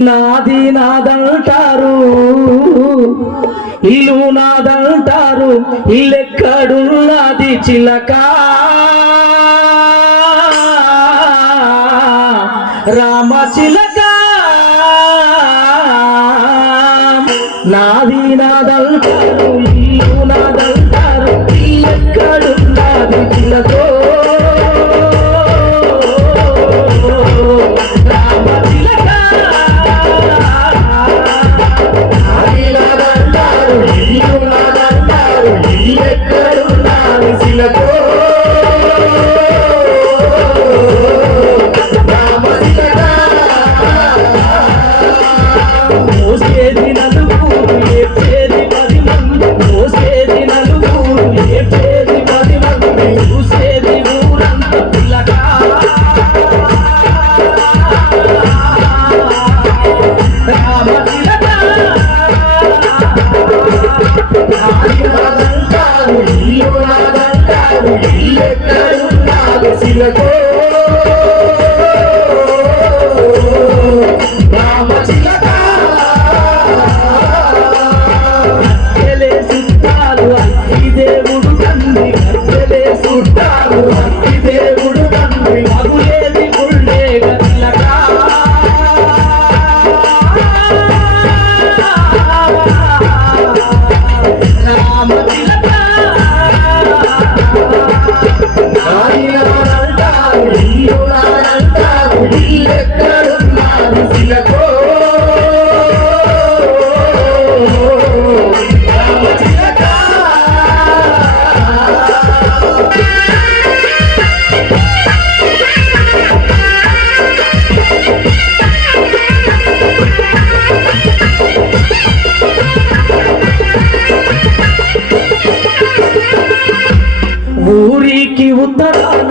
నాది నాదంటారు ఇల్లు నాదంటారు ఇల్లెక్కడున్నది చిలక. రామ చిలక. నాది నాదంటారు ఇల్లు నాదంటారు ఇల్లెక్కడు రామచిలకో. రామచిలక తెలియసుట్టాలు అగ్ని దేవుడు కన్ని తెలియసుట్టాలు అగ్ని నీళ్ళెక్కడున్నారు శిలకో ఊరికి ఉత్తరాన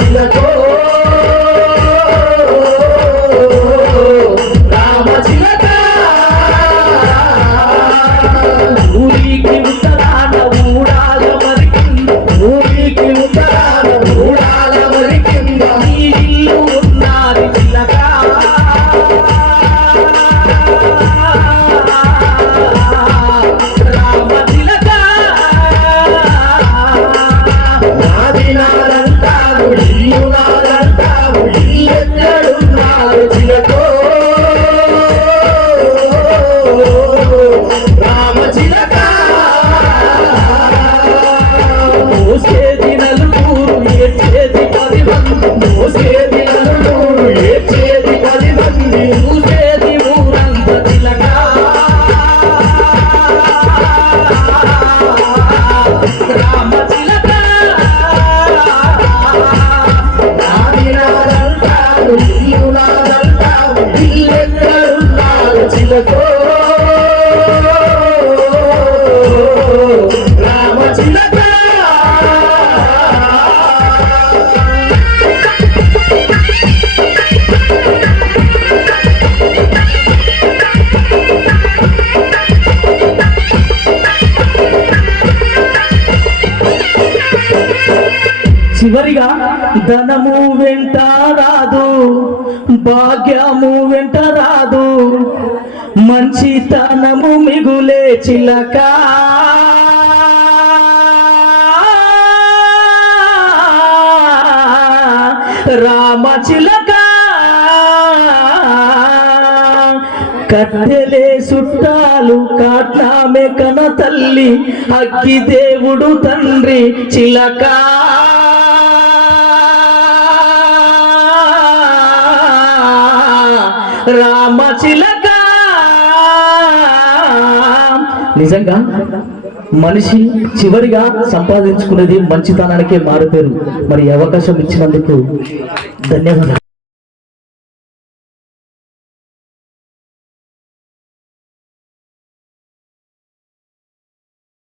ছিল చివరిగా ధనము వెంట రాదు భాగ్యము వెంట రాదు. మంచి తనము మిగులే చిలక. రామ చిలక. కట్టెలే చుట్టాలు కాట్నామే కన తల్లి అగ్గి దేవుడు తండ్రి చిలక. రామ చిలక. నిజంగా మనిషి చివరిగా సంపాదించుకునేది మంచితనానికే మారుపేరు మరి అవకాశం ఇచ్చినందుకు ధన్యవాదాలు.